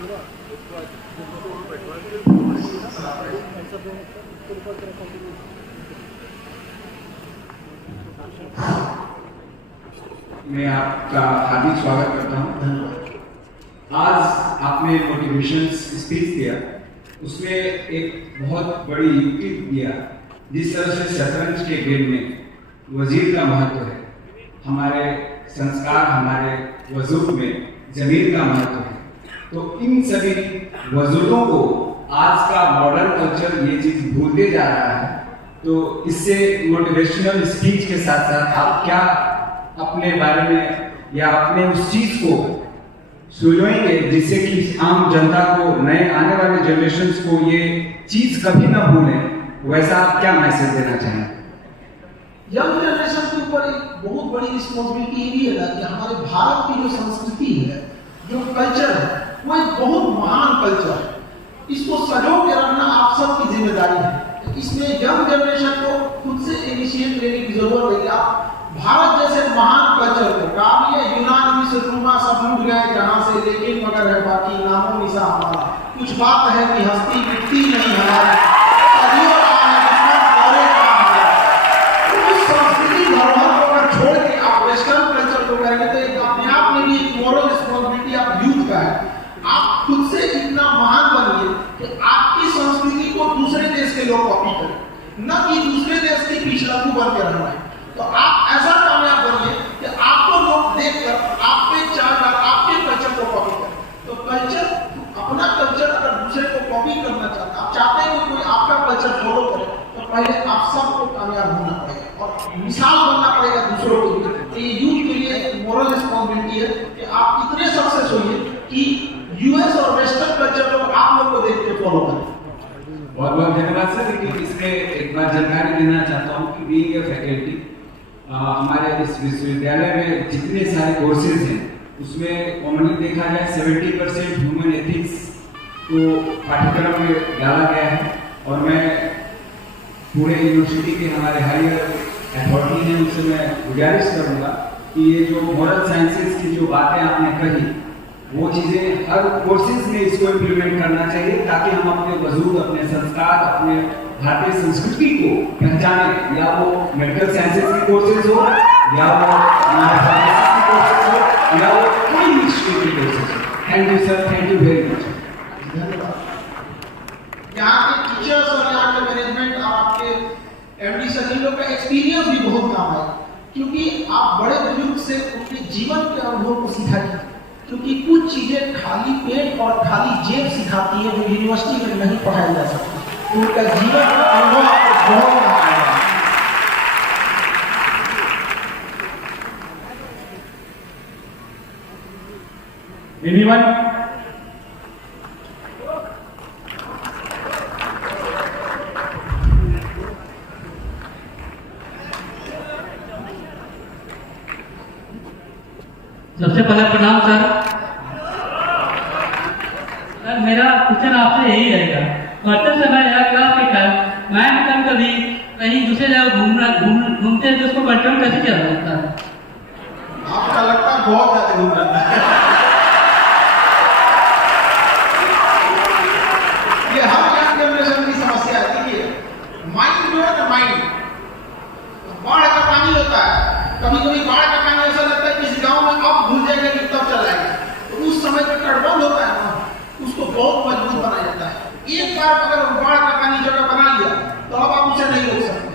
मैं आपका हार्दिक स्वागत करता हूँ। आज आपने मोटिवेशन स्पीच दिया, उसमें एक बहुत बड़ी युक्ति दिया। जिस तरह से शतरंज के गेम में वजीर का महत्व है, हमारे संस्कार, हमारे वजूद में जमीर का महत्व है, तो इन सभी वजूदों को आज का मॉडर्न कल्चर ये चीज भूलते जा रहा है। तो इससे मोटिवेशनल स्पीच के साथ साथ आप क्या अपने बारे में या अपने उस चीज को सुझाएंगे जिससे कि आम जनता को, नए आने वाले जनरेशन को ये चीज कभी ना भूलें, वैसा आप क्या मैसेज देना चाहेंगे? यंग जनरेशन के ऊपर एक बहुत बड़ी रिस्पॉन्सिबिलिटी ये भी है कि हमारे भारत की जो संस्कृति है, जो कल्चर है, वो एक बहुत महान कल्चर है। इसको सजो के रखना आप सबकी जिम्मेदारी है। इसमें यंग जनरेशन को खुद से इनिशिएट लेने की जरूरत है कि आप भारत जैसे महान कल्चर को, काव्य, यूनान, मिस्र, रोमा सब लूट गए जहां से, लेकिन मगर है बाकी नामो निशा हमारा। कुछ बात है कि हस्ती मिटती नहीं हमारी, सदियों रहा है दुश्मन दौरे का हमारा। उस संस्कृति धरोहर को अगर छोड़ के आप वेस्टर्न कल्चर को करेंगे तो एक अपने आप में भी एक मोरल रिस्पॉन्सिबिलिटी आप यूथ का है। आप खुद से इतना महान बनिए कि आपकी संस्कृति को दूसरे देश के लोग कॉपी करें, न कि दूसरे देश की पिछलकू बन के रहना है। तो आप ऐसा कामयाब बनिए कि आपको लोग देखकर आप पे चाहकर आपके कल्चर को कॉपी करें। तो कल्चर, अपना कल्चर अगर दूसरे को कॉपी करना चाहते, आप चाहते हैं कि कोई आपका कल्चर फॉलो करे, तो पहले आप सबको कामयाब होना पड़ेगा और मिसाल बनना पड़ेगा दूसरों के लिए। तो ये यूथ के लिए मोरल रिस्पॉन्सिबिलिटी है कि आप इतने सक्सेस होइए कि यूएस और वेस्टर्न कल्चर को आप लोग को देख के फॉलो करें। बहुत बहुत धन्यवाद सर। लेकिन इसमें एक बार जानकारी देना चाहता हूँ कि बीइंग ए फैकल्टी, हमारे इस विश्वविद्यालय में जितने सारे कोर्सेज हैं उसमें कॉमनली देखा जाए 70% ह्यूमन एथिक्स को पाठ्यक्रम में डाला गया है। और मैं पूरे यूनिवर्सिटी के हमारे हायर अथॉरिटी हैं उनसे मैं गुजारिश करूँगा कि ये जो मॉरल साइंसेज की जो बातें आपने कही, वो चीज़ें हर कोर्सेज में इसको इम्प्लीमेंट करना चाहिए, ताकि हम अपने वजूद, अपने संस्कार, अपने भारतीय संस्कृति को पहचाने। या वो मेडिकल साइंसेज की कोर्सेज हो, या वो फार्मेसी की कोर्सेज हो, या वो कोई भी स्ट्रीम की कोर्सेज हो। Thank you sir, thank you very much. यहाँ के टीचर्स और यहाँ के मैनेजमेंट और आपके एमडी सभी लोग का एक्सपीरियंस भी बहुत काम है, क्योंकि आप बड़े बुजुर्ग से उनके जीवन के अनुभव को सिखाइए। क्योंकि कुछ चीजें खाली पेट और खाली जेब सिखाती है जो यूनिवर्सिटी में नहीं पढ़ाई जा सकती। उनका जीवन का अनुभव आपको बहुत काम आएगा। एनीवन? सबसे पहले प्रणाम सर। सर मेरा क्वेश्चन आपसे यही रहेगा, पढ़ते समय या क्लास के टाइम मैम कभी कहीं दूसरे जगह घूमते हैं तो उसको कंट्रोल कैसे किया जाता है? आपका लगता है बहुत ज्यादा घूम रहा है। ये हर यंग जनरेशन की समस्या है। देखिए, माइंड जो है ना, माइंड बाढ़ का पानी होता है। कभी कभी बाढ़ का पानी ऐसा लगता है किसी गांव में अब घुस जाएगा कि तब चला जाएगा। तो उस समय जो तटबंध होता है ना, उसको बहुत मजबूत बनाया जाता है। एक बार अगर बाढ़ का पानी जगह बना लिया तो अब आप उसे नहीं रोक सकते।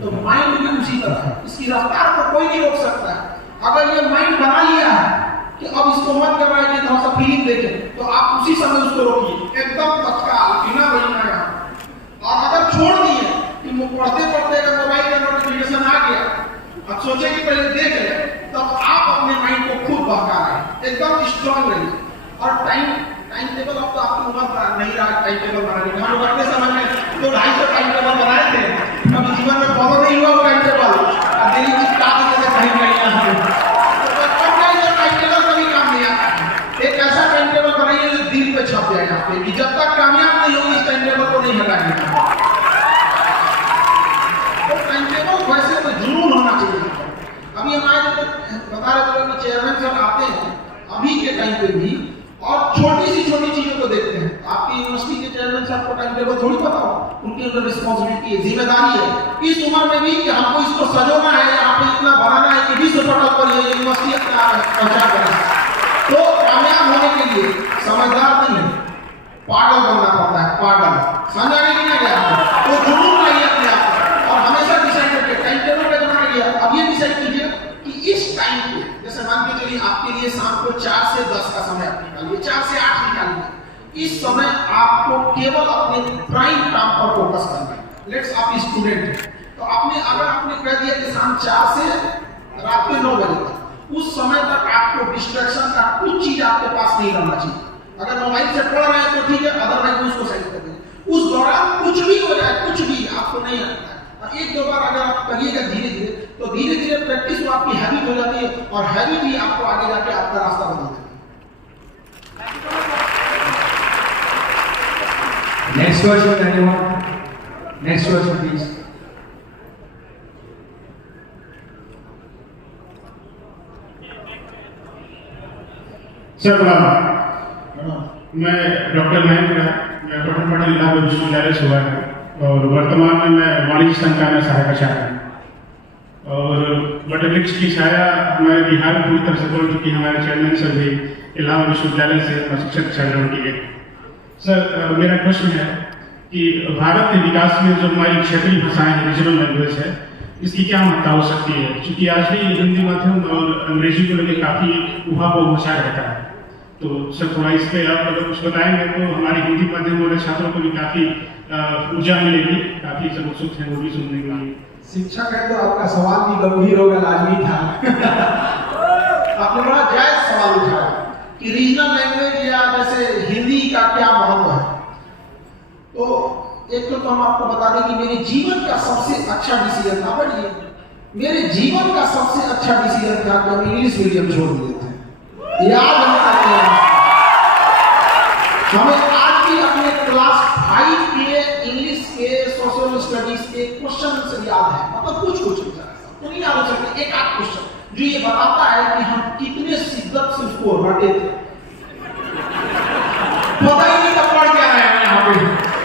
तो माइंड भी उसी तरह है, इसकी रफ्तार को कोई नहीं रोक सकता है। अगर ये माइंड बना लिया है कि अब इसको मन कर रहा है कि थोड़ा सा फीलिंग देखें, तो आप उसी समय उसको रोकिए, एकदम तत्काल, बिना बजना। और अगर छोड़ दिए कि पढ़ते पढ़ते अगर मोबाइल का नोटिफिकेशन आ गया, अब सोचे कि पहले देख ले, तब आप अपने माइंड को खुद बहका रहे हैं। एकदम स्ट्रांग रहिए। और टाइम टेबल, अब तो आपकी उम्र नहीं रहा टाइम टेबल बनाने का। हम लोग अपने समय में 200-250 टाइम टेबल बनाए थे, कभी जीवन में फॉलो नहीं हुआ टाइम टेबल। डेली चिपका देते थे कहीं कहीं। बचपन में ये टाइम टेबल कभी काम नहीं आता है। एक ऐसा टाइम टेबल बनाइए जो दिल पे छप जाए आपके, कि जब तक कामयाब नहीं होगी इस टाइम टेबल को नहीं हटाएंगे। तो टाइम टेबल वैसे तो जुनून होना चाहिए। अभी हमारे बता रहे थे कि चेयरमैन सर आते हैं अभी के टाइम पे भी, और छोटी चीजों को देखते हैं। आपकी यूनिवर्सिटी के चेयरमैन साहब को टाइम टेबल थोड़ी पता हो, उनके अंदर रिस्पॉन्सिबिलिटी है, जिम्मेदारी है इस उम्र में भी कि हमको इसको सजोना है, यहाँ पे इतना बनाना है कि विश्व पटल पर ये यूनिवर्सिटी अपना पहचान करे। तो कामयाब होने के लिए समझदार नहीं है, पागल बनना पड़ता है, पागल समझाने के लिए गया तो जुनून नहीं अपने आप और हमेशा डिसाइड करके टाइम टेबल पे बनाना गया। अब ये डिसाइड कीजिए कि इस टाइम पे, जैसे मान के चलिए आपके लिए शाम को 4 से 10 का समय आप निकालिए, 4 से 8 निकालिए। इस समय आपको केवल अपने प्राइम काम पर फोकस करना है। लेट्स आप स्टूडेंट हैं तो अगर आपने कह दिया कि शाम 4 से रात के 9 बजे तक, उस समय तक आपको डिस्ट्रैक्शन का कुछ चीज आपके पास नहीं रहना चाहिए। अगर मोबाइल से पढ़ रहे हैं तो ठीक है, अदरवाइज उसको साइड कर दीजिए। उस दौरान कुछ भी हो जाए, कुछ भी आपको नहीं रखना है। एक दो बार अगर आप करिएगा धीरे धीरे, तो धीरे धीरे प्रैक्टिस वो आपकी हैबिट हो जाती है और हैबिट ही आपको आगे जाके आपका रास्ता बदल देती है। Next question, anyone? Next question, please. Sir मैं डॉक्टर महेंद्र, मैं पटन पाटिल जिला विश्वविद्यालय से हुआ है और वर्तमान में मैं वाणिज्य संकाय में सहायक छात्र हूँ। और वटवृक्ष की छाया हमारे बिहार में पूरी तरह से बोल चुकी, हमारे चेयरमैन सर भी इलाहाबाद विश्वविद्यालय से प्रशिक्षक छात्र ग्रहण किए। सर मेरा प्रश्न है कि भारत के विकास में जो हमारी क्षेत्रीय भाषाएं हैं, रीजनल लैंग्वेज है, इसकी क्या महत्ता हो सकती है? क्योंकि आज भी हिंदी माध्यम और अंग्रेजी को लेकर काफ़ी उहापोह मचा रहता है। तो सर थोड़ा इस पर आप अगर कुछ बताएंगे तो हमारी हिंदी माध्यम वाले छात्रों को भी काफ़ी ऊर्जा मिलेगी, काफ़ी सब उत्सुक हैं वो भी सुनने के लिए। शिक्षक है तो आपका सवाल भी गंभीर होगा, लाजमी था। आपने बड़ा जायज सवाल उठाया कि रीजनल लैंग्वेज या जैसे हिंदी का क्या महत्व है। तो एक तो हम आपको बता दें कि मेरे जीवन का सबसे अच्छा डिसीजन था, पढ़िए, मेरे जीवन का सबसे अच्छा डिसीजन था कि हम इंग्लिश मीडियम छोड़ दिए थे। याद रखना, हमें आज भी अपने क्लास 5 के इंग्लिश के सोशल स्टडीज के क्वेश्चन से याद है, मतलब कुछ तो नहीं याद हो सकते, एक आध क्वेश्चन जो ये बताता है कि हम कितने शिद्दत से उसको रटे थे। पता ही नहीं था पढ़ क्या रहे हैं यहाँ पे।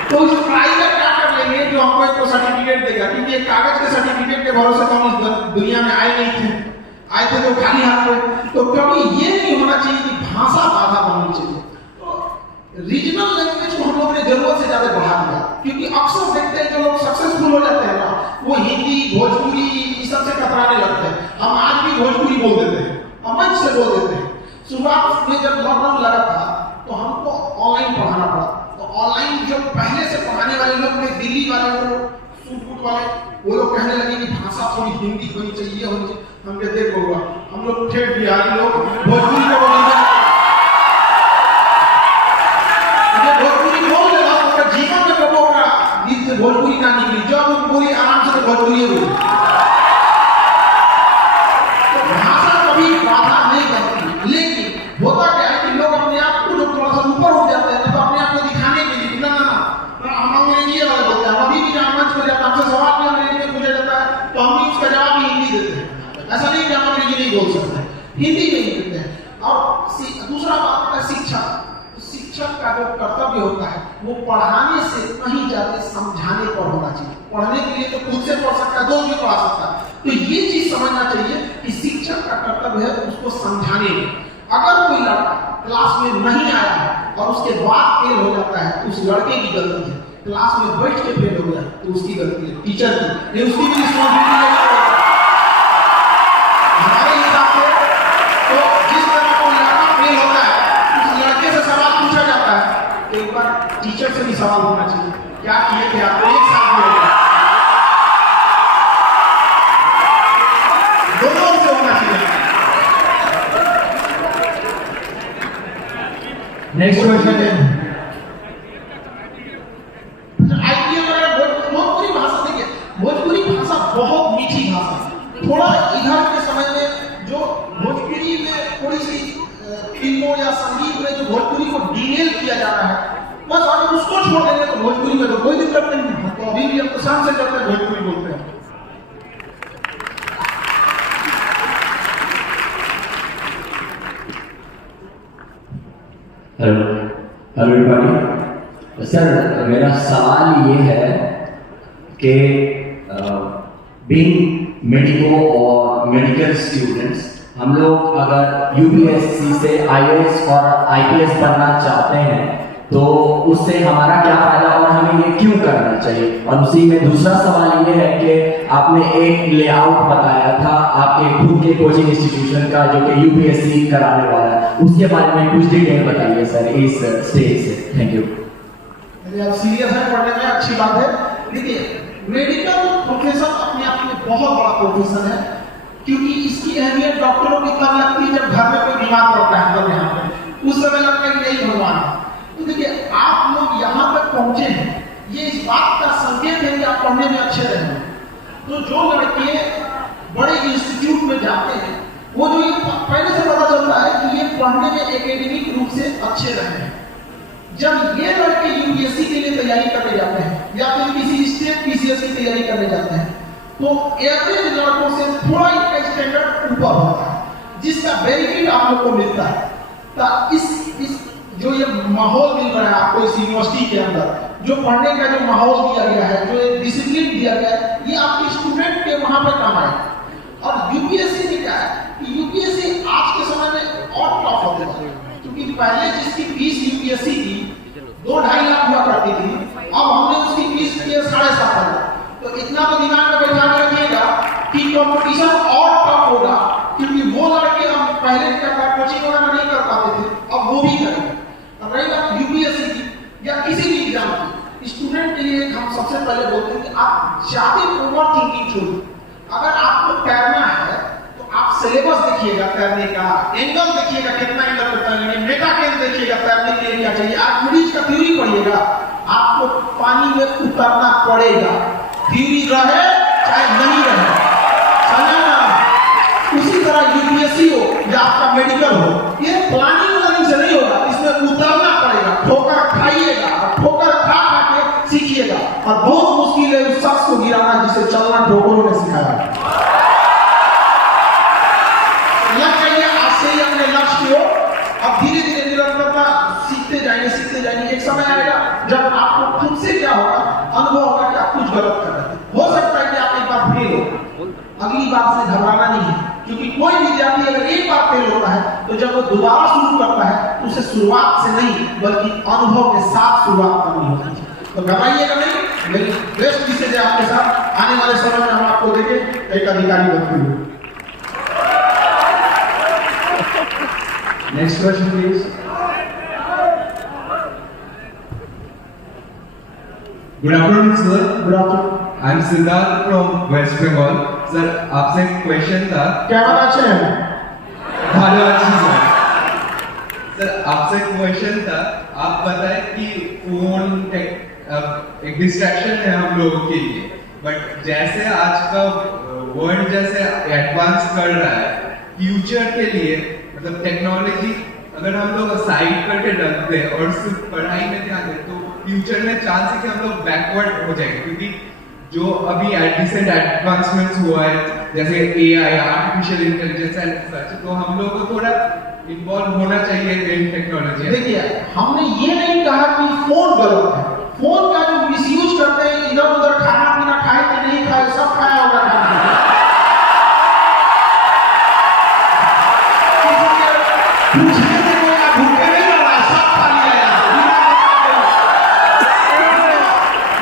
तो उस प्राइज का क्या कर लेंगे जो हमको एक सर्टिफिकेट देगा, क्योंकि एक कागज के सर्टिफिकेट के भरोसे तो हम इस दुनिया में आए नहीं थे, आए थे तो खाली हाथ पे। तो कभी ये नहीं होना चाहिए कि भाषा बाधा बननी चाहिए। तो रीजनल लैंग्वेज को हम लोगों ने जरूरत से ज्यादा बढ़ा दिया, क्योंकि अक्सर देखते हैं जो लोग सक्सेसफुल हो जाते हैं ना, वो हिंदी भोजपुरी इस सब से कतराने लगते हैं। हम आज भी भोजपुरी बोल देते हैं, मंच से बोल देते हैं। शुरुआत में जब लॉकडाउन लगा था तो हमको ऑनलाइन पढ़ाना पड़ा। तो ऑनलाइन जो पहले से पढ़ाने वाले लोग थे, दिल्ली वाले लोग, सूट वाले, वो लोग कहने लगे कि भाषा थोड़ी हिंदी होनी चाहिए, होनी चाहिए। हम कहते होगा हम लोग ठेठ बिहारी लोग भोजपुरी को बोलेंगे, भोजपुरी बोल लेगा तो जीवन में कब होगा दिल से भोजपुरी ना निकली, जो हम पूरी आराम से भोजपुरी हुई। भाषा कभी बाधा नहीं करती, लेकिन होता क्या है कि लोग अपने आप को जो थोड़ा सा ऊपर उठ जाते हैं तो अपने आप को दिखाने के लिए ना हम अंग्रेजी वाले बोलते हैं। अभी भी जहाँ मंच पर जाता है हमसे सवाल भी अंग्रेजी में पूछा जाता है तो हम उसका जवाब भी हिंदी देते हैं। ऐसा नहीं कि हम अंग्रेजी नहीं बोल सकते, हिंदी में ही देते हैं। और दूसरा बात है शिक्षा। शिक्षक का जो कर्तव्य होता है वो पढ़ाने से कहीं जाके समझाने पर होना चाहिए। पढ़ने के लिए तो खुद से पढ़ सकता है, दोस्त भी पढ़ा सकता है। तो ये चीज समझना चाहिए कि शिक्षक का कर्तव्य है उसको समझाने में। अगर कोई लड़का क्लास में नहीं आया है और उसके बाद फेल हो जाता है तो उस लड़के की गलती है। क्लास में बैठ के फेल हो गया तो उसकी गलती है, टीचर की, ये उसकी भी रिस्पॉन्सिबिलिटी है। हमारे हिसाब से तो जिस तरह कोई लड़का फेल होता है उस लड़के से सवाल पूछा जाता है, एक बार टीचर से भी सवाल होना चाहिए, क्या किए थे आप एक साल में, दोनों से होना चाहिए। नेक्स्ट क्वेश्चन है आईपीएल वगैरह भोजपुरी भाषा, देखिए भोजपुरी भाषा बहुत मीठी भाषा है। थोड़ा इधर के समय में जो भोजपुरी में थोड़ी सी फिल्मों या संगीत में जो भोजपुरी को डीरेल किया जा रहा है, बस अगर उसको छोड़ देंगे तो भोजपुरी में तो कोई दिक्कत नहीं है। तो अभी भी हम तो शान से करते हैं, भोजपुरी बोलते हैं। Hello hello everybody. सर मेरा सवाल ये है कि बीइंग मेडिको और मेडिकल स्टूडेंट्स, हम लोग अगर यूपीएससी से आईएएस और आईपीएस बनना चाहते हैं तो उससे हमारा क्या फायदा और हमें ये क्यों करना चाहिए? और उसी में दूसरा सवाल ये है कि आपने एक लेआउट बताया था आपके खुद के कोचिंग इंस्टीट्यूशन का जो कि यूपीएससी कराने वाला है, उसके बारे में कुछ डिटेल बताइए सर इस स्टेज से। Thank you. आप सीरियस है पढ़ने में, अच्छी बात है। देखिए, मेडिकल प्रोफेशन अपने आप में बहुत बड़ा प्रोफेशन है, क्योंकि इसकी अहमियत डॉक्टरों की तब लगती है जब घर में कोई बीमार पड़ता है, मतलब यहाँ पे उस समय लगता है कि यही भगवान है। तो देखिए, आप लोग यहाँ तक पहुंचे हैं, ये इस बात का संकेत है कि आप पढ़ने में अच्छे रहे हैं। तो जो लड़के बड़े इंस्टीट्यूट में जाते हैं, वो जो ये पहले से पता चलता है कि ये पढ़ने में एकेडमिक रूप से अच्छे रहे हैं। जब ये लड़के यूपीएससी के लिए तैयारी करने जाते हैं या फिर किसी स्टेट पीसीएस की तैयारी करने जाते हैं, तो एवरेज लड़कों से थोड़ा इनका स्टैंडर्ड ऊपर होता है, जिसका बेनिफिट आप लोग को मिलता है। तो इस जो ये माहौल मिल रहा है आपको इस यूनिवर्सिटी के अंदर, जो पढ़ने का जो माहौल दिया गया है, जो एक डिसिप्लिन दिया गया है, ये आपके स्टूडेंट के वहां पे काम आएगा। और यूपीएससी में क्या है कि यूपीएससी आज के समय में और टफ हो गया है, क्योंकि पहले जिसकी फीस यूपीएससी की 2-2.5 लाख हुआ करती थी, अब हमने उसकी फीस की 7.5 लाख। तो इतना तो दिमाग में बैठा के रखिएगा कि कंपटीशन और टफ होगा, क्योंकि वो लड़के हम पहले कोचिंग वगैरह नहीं कर पाते थे, अब वो भी करेंगे। अब रही बात यूपीएससी की या किसी भी एग्जाम की, स्टूडेंट के लिए हम सबसे पहले बोलते हैं कि आप ज्यादा ओवर थिंकिंग छोड़िए। अगर आपको तैरना है तो आप सिलेबस देखिएगा तैरने का, एंगल देखिएगा कितना एंगल पे तैरना, मेटा केन देखिएगा तैरने के लिए क्या चाहिए, आर्किमिडीज का थ्योरी पढ़िएगा। आपको पानी में उतरना पड़ेगा, थ्योरी रहे चाहे नहीं रहे, समझा ना? उसी तरह यूपीएससी हो या आपका मेडिकल हो, ये प्लानिंग से नहीं होगा, इसमें उतरना पड़ेगा, ठोकर खाइएगा, ठोकर खा के सीखिएगा। और बहुत मुश्किल है उस शख्स को गिराना जिसे चलना ठोकरों ने सिखाया। लग जाइए आज से ही अपने लक्ष्य को, अब धीरे धीरे निरंतरता सीखते जाएंगे। एक समय आएगा जब आपको खुद से क्या होगा, अनुभव होगा कि आप कुछ गलत कर रहे थे। हो सकता है कि आप एक बार फेल हो, अगली बार से घबराना नहीं है, क्योंकि कोई विद्यार्थी अगर एक बार फेल होता है तो जब वो दोबारा शुरू करता है तो उसे शुरुआत से नहीं बल्कि अनुभव के साथ शुरुआत करनी होती है। तो घबराइएगा नहीं, मेरी बेस्ट मैसेज है आपके साथ। आने वाले समय में हम आपको देखें एक अधिकारी बनते हुए। Next question please. Good afternoon sir. Good afternoon. I am Siddharth from West Bengal. Sir आपसे एक क्वेश्चन था। क्या बात अच्छे हैं? हेलो अच्छी सर आपसे क्वेश्चन था, आप बताएं कि फोन एक डिस्ट्रैक्शन है हम लोगों के लिए, बट जैसे आज का वर्ल्ड जैसे एडवांस कर रहा है, फ्यूचर के लिए मतलब टेक्नोलॉजी अगर हम लोग साइड करके रख दें और सिर्फ पढ़ाई में ध्यान दें तो फ्यूचर में चांस है कि हम लोग बैकवर्ड हो जाएंगे, क्योंकि जो अभी रिसेंट एडवांसमेंट्स हुआ है जैसे AI, artificial intelligence and such, तो हम लोग को थोड़ा इन्वॉल्व होना चाहिए इन टेक्नोलॉजी। देखिए, हमने ये नहीं कहा कि फोन गलत है, फोन का जो मिसयूज करते हैं, इधर उधर खाना पीना खाए कि नहीं खाए, सब खाया होगा पूछने से कोई आप भूखे नहीं रह रहा है, सब खा लिया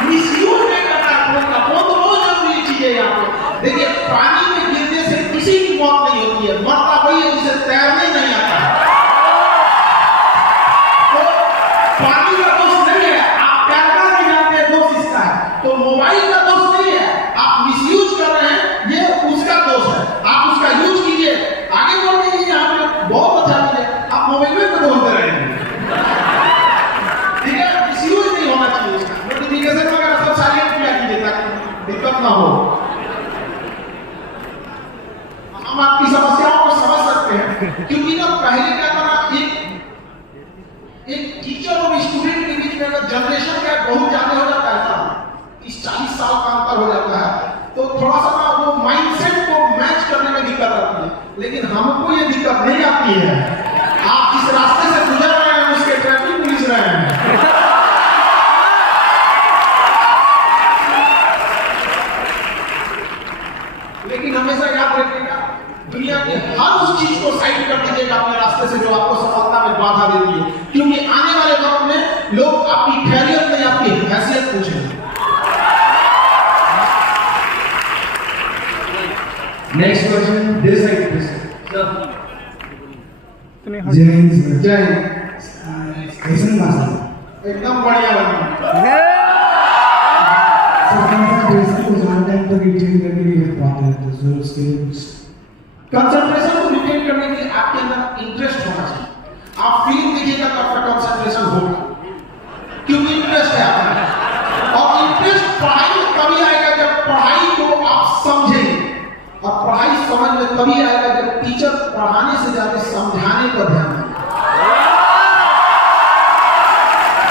मिसयूज नहीं करना फोन का। फोन तो बहुत जरूरी चीज है यहाँ पे। देखिए, पानी में गिरने से किसी की मौत नहीं होती है, मरता वही है जिसे तैरने नहीं आता है। तो पानी का दोष नहीं है, आप तैरना नहीं जानते हैं, दोष इसका है। तो मोबाइल का दोष नहीं है, आप मिसयूज कर रहे हैं, ये उसका दोष है। आप उसका यूज कीजिए, आगे बढ़ जाइए, यहाँ पे बहुत अच्छा चीज है। आप मोबाइल में तो बोलते रहेंगे, ठीक है? मिसयूज नहीं होना चाहिए उसका। नोटिफिकेशन वगैरह सब साइलेंट किया कीजिए ताकि दिक्कत ना हो। हम आपकी समस्याओं को समझ सकते हैं, क्योंकि ना पहले क्या था, एक टीचर और स्टूडेंट के बीच में अगर जनरेशन गैप बहुत ज्यादा हो जाता है ना, 30-40 साल का अंतर हो जाता है, तो थोड़ा सा ना वो माइंडसेट को मैच करने में दिक्कत आती है। लेकिन हमको ये दिक्कत नहीं आती है। आप जिस रास्ते से गुजर रहे हैं उसके सफलता में बाधा देती है, क्योंकि आने वाले वक्त में लोग आपकी खैरियत नहीं आपकी हैसियत पूछेंगे। नेक्स्ट क्वेश्चन दिस साइड जय हिंद। जय हिंद। कैसे भाषा एकदम बढ़िया बनी। कंसंट्रेशन को रिटेन करने के लिए आपके अंदर इंटरेस्ट होना चाहिए। आप फिल्म देखिएगा तो आपका कंसंट्रेशन होगा, क्योंकि इंटरेस्ट है आपका। और इंटरेस्ट पढ़ाई में तभी आएगा जब पढ़ाई को आप समझेंगे, और पढ़ाई समझ में तभी आएगा जब टीचर पढ़ाने से ज्यादा समझाने पर ध्यान दें।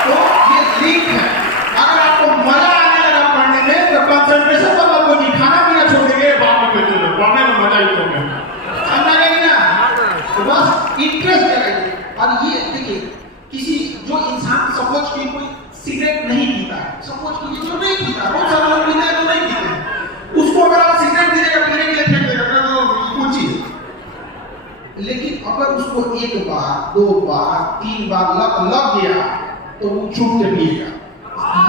तो ये लिंक है। अगर आपको मजा आने लगा पढ़ने में तो कंसंट्रेशन पर आपको खाना पीना छोड़ देंगे, बाद में फिर चलो पढ़ने में मजा ही तो है, समझा गया ना? तो बस इंटरेस्ट लगाइए। और ये देखिए, किसी जो इंसान सपोज की कोई सिगरेट नहीं पीता है, सपोज कीजिए जो नहीं पीता, बहुत सारे लोग पीते हैं जो नहीं पीते, उसको अगर आप सिगरेट दीजिएगा पीने के लिए फेंक देगा तो कुछ ही। लेकिन अगर उसको एक बार, दो बार, तीन बार लग गया तो वो छूट के पिएगा।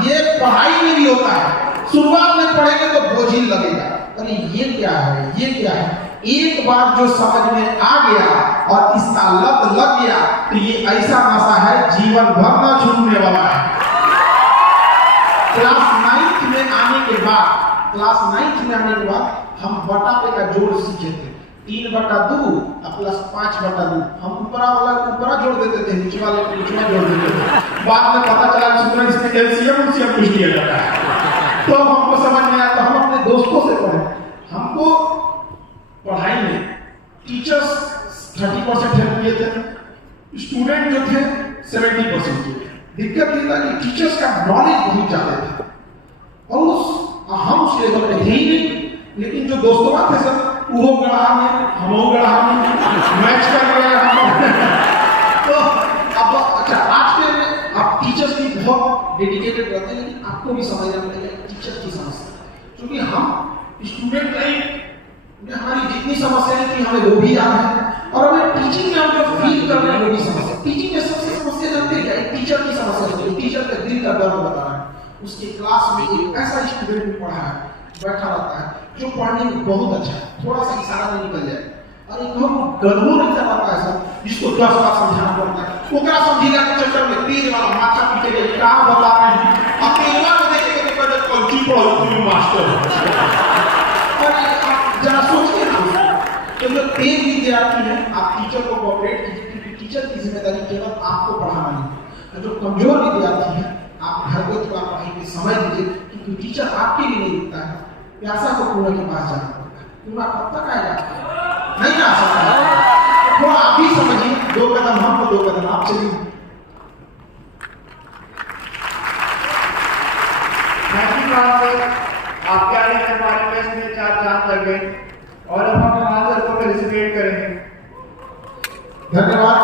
ये पढ़ाई में भी होता है, शुरुआत में पढ़ेंगे तो बोझिल लगेगा, अरे ये क्या है, ये क्या है। एक बार जो समझ में आ गया और इसका लत लग गया तो ये ऐसा नशा है जीवन भर न छूटने वाला है। क्लास 9th में आने के बाद हम बटापे का जोड़ सीखे थे, 3/2 प्लस 5/2। हम ऊपरा वाला ऊपरा जोड़ देते थे, नीचे वाले को नीचे जोड़ देते थे। बाद में पता चला कि इसमें एलसीएम पूछ लिया जाता है, तो हमको समझ में आया। तो हम अपने दोस्तों से पढ़े, हमको पढ़ाई में टीचर्स 30% हेल्प किए थे, स्टूडेंट जो थे 70% किए। दिक्कत ये था कि टीचर्स का नॉलेज बहुत ज्यादा था और हम उस लेवल पे थे ही नहीं, लेकिन जो दोस्तों थे सब वो गढ़ा में, हम गढ़ा में मैच कर रहे हैं। तो अब अच्छा, आज के में आप टीचर्स भी बहुत डेडिकेटेड रहते हैं, लेकिन आपको भी समझना पड़ेगा टीचर की समस्या, क्योंकि हम स्टूडेंट नहीं, हमारी जितनी समस्याएं थी हमें वो भी याद है, और हमें टीचिंग में हम जो फील कर रहे हैं वो भी समस्या। टीचिंग में सबसे समस्या जानते हैं क्या? एक टीचर की समस्या होती है, टीचर का दिल का दर्द बता रहा है। उसके क्लास में एक ऐसा स्टूडेंट पढ़ा है, बैठा रहता है, जो पढ़ने में बहुत अच्छा है, थोड़ा सा इशारा में निकल जाए, और एक गधो नहीं कर पाता है सब, जिसको 10 बार समझाना पड़ता है। ओकरा समझेगा के चक्कर में तेज वाला माथा पीटे के क्या बता रहे हैं, अब तेजवा को देखेंगे तो कहते कल्ची पढ़ो तुम मास्टर। और जरा सोचिए ना, तो जो तेज विद्यार्थी है, आप टीचर को कोऑपरेट कीजिए, क्योंकि टीचर की जिम्मेदारी केवल आपको पढ़ाना नहीं। जो कमजोर विद्यार्थी है, आप घर को थोड़ा पढ़ाई में समय दीजिए, क्योंकि टीचर आपके लिए नहीं रुकता है, प्यासा को कुआं के पास जाना पड़ता है। कुआं कब तक आएगा? नहीं आ सकता। थोड़ा आप भी समझिए, 2 कदम हम तो 2 कदम आप चलिए। आपके आने के हमारे टेस्ट में 4 चांद लग गए और अब हम आंसर को रिसीव करेंगे। धन्यवाद।